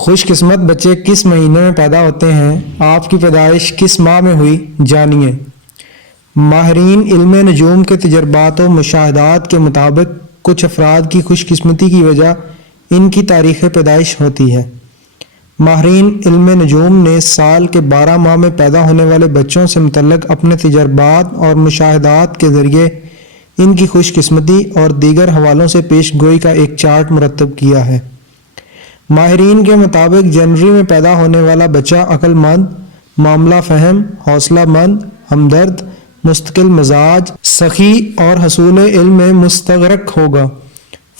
خوش قسمت بچے کس مہینے میں پیدا ہوتے ہیں؟ آپ کی پیدائش کس ماہ میں ہوئی؟ جانیے۔ ماہرین علم نجوم کے تجربات و مشاہدات کے مطابق کچھ افراد کی خوش قسمتی کی وجہ ان کی تاریخ پیدائش ہوتی ہے۔ ماہرین علم نجوم نے سال کے 12 ماہ میں پیدا ہونے والے بچوں سے متعلق اپنے تجربات اور مشاہدات کے ذریعے ان کی خوش قسمتی اور دیگر حوالوں سے پیش گوئی کا ایک چارٹ مرتب کیا ہے۔ ماہرین کے مطابق جنوری میں پیدا ہونے والا بچہ عقل مند، معاملہ فہم، حوصلہ مند، ہمدرد، مستقل مزاج، سخی اور حصول علم میں مستغرق ہوگا۔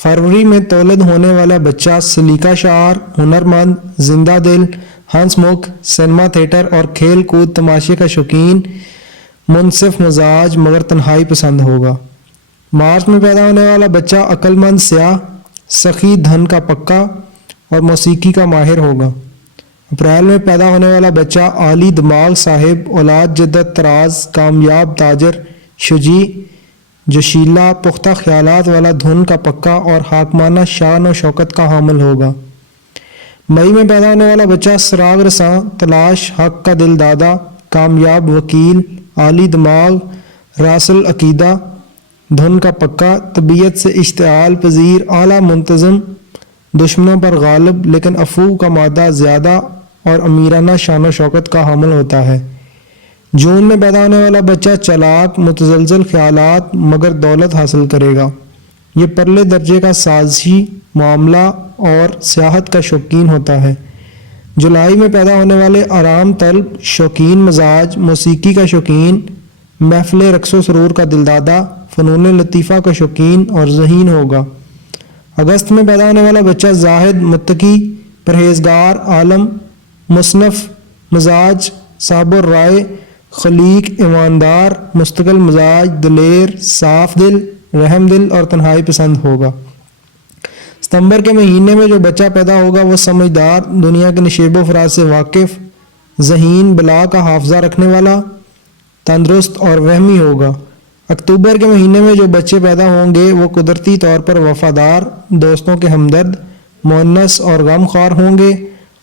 فروری میں تولد ہونے والا بچہ سلیقہ شعار، ہنرمند، زندہ دل، ہنس مکھ، سینما تھیٹر اور کھیل کود تماشے کا شوقین، منصف مزاج مگر تنہائی پسند ہوگا۔ مارچ میں پیدا ہونے والا بچہ عقل مند، سیاہ، سخی، دھن کا پکا اور موسیقی کا ماہر ہوگا۔ اپریل میں پیدا ہونے والا بچہ عالی دماغ صاحب، اولاد جدت طراز، کامیاب تاجر، شجیع، جوشیلا، پختہ خیالات والا، دھن کا پکا اور حاکمانہ شان و شوکت کا حامل ہوگا۔ مئی میں پیدا ہونے والا بچہ سراغ رساں، تلاش، حق کا دل دادا، کامیاب وکیل، عالی دماغ، راس العقیدہ، دھن کا پکا، طبیعت سے اشتعال پذیر، اعلیٰ منتظم، دشمنوں پر غالب لیکن عفو کا مادہ زیادہ اور امیرانہ شان و شوکت کا حامل ہوتا ہے۔ جون میں پیدا ہونے والا بچہ چالاک، متزلزل خیالات مگر دولت حاصل کرے گا۔ یہ پرلے درجے کا سازشی، معاملہ اور سیاحت کا شوقین ہوتا ہے۔ جولائی میں پیدا ہونے والے آرام طلب، شوقین مزاج، موسیقی کا شوقین، محفل رقص و سرور کا دلدادہ، فنون لطیفہ کا شوقین اور ذہین ہوگا۔ اگست میں پیدا ہونے والا بچہ زاہد، متقی، پرہیزگار، عالم، مصنف مزاج، صاحب الرائے، خلیق، ایماندار، مستقل مزاج، دلیر، صاف دل، رحم دل اور تنہائی پسند ہوگا۔ ستمبر کے مہینے میں جو بچہ پیدا ہوگا وہ سمجھدار، دنیا کے نشیب و فراز سے واقف، ذہین، بلا کا حافظہ رکھنے والا، تندرست اور وہمی ہوگا۔ اکتوبر کے مہینے میں جو بچے پیدا ہوں گے وہ قدرتی طور پر وفادار، دوستوں کے ہمدرد، مونس اور غم خوار ہوں گے،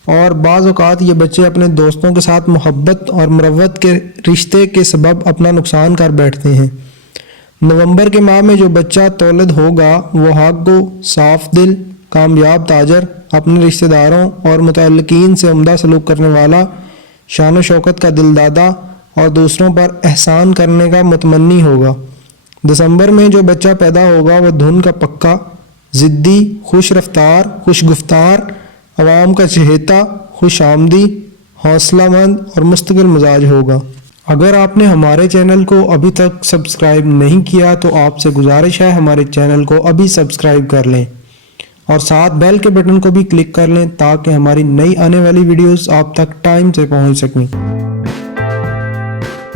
اور بعض اوقات یہ بچے اپنے دوستوں کے ساتھ محبت اور مروت کے رشتے کے سبب اپنا نقصان کر بیٹھتے ہیں۔ نومبر کے ماہ میں جو بچہ تولد ہوگا وہ حق گو، صاف دل، کامیاب تاجر، اپنے رشتہ داروں اور متعلقین سے عمدہ سلوک کرنے والا، شان و شوکت کا دلدادہ اور دوسروں پر احسان کرنے کا متمنی ہوگا۔ دسمبر میں جو بچہ پیدا ہوگا وہ دھن کا پکا، ضدی، خوش رفتار، خوش گفتار، عوام کا چہیتا، خوش آمدی، حوصلہ مند اور مستقل مزاج ہوگا۔ اگر آپ نے ہمارے چینل کو ابھی تک سبسکرائب نہیں کیا تو آپ سے گزارش ہے ہمارے چینل کو ابھی سبسکرائب کر لیں اور ساتھ بیل کے بٹن کو بھی کلک کر لیں تاکہ ہماری نئی آنے والی ویڈیوز آپ تک ٹائم سے پہنچ سکیں۔